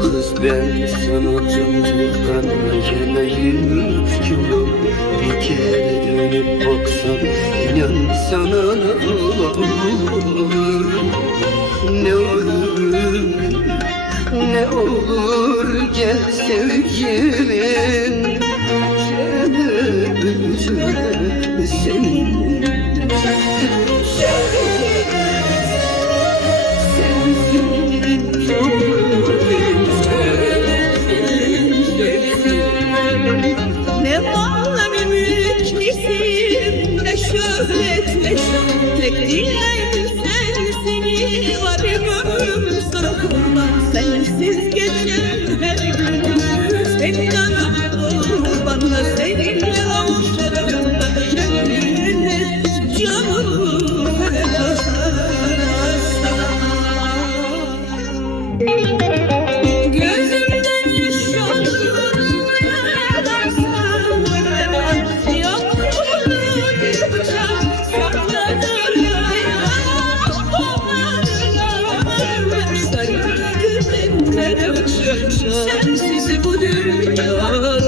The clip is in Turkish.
Kız ben sana çocuktan geleyim ki Bir kere dönüp baksan inan sana ne olur? Ne olur ne olur gel sevgilim. Şöyle senin Ne mal ne mülk Ne şöhret ne şöhret Dinleyin sen seni var ömrüm kurban Sensiz ne döksün sensiz bu dünya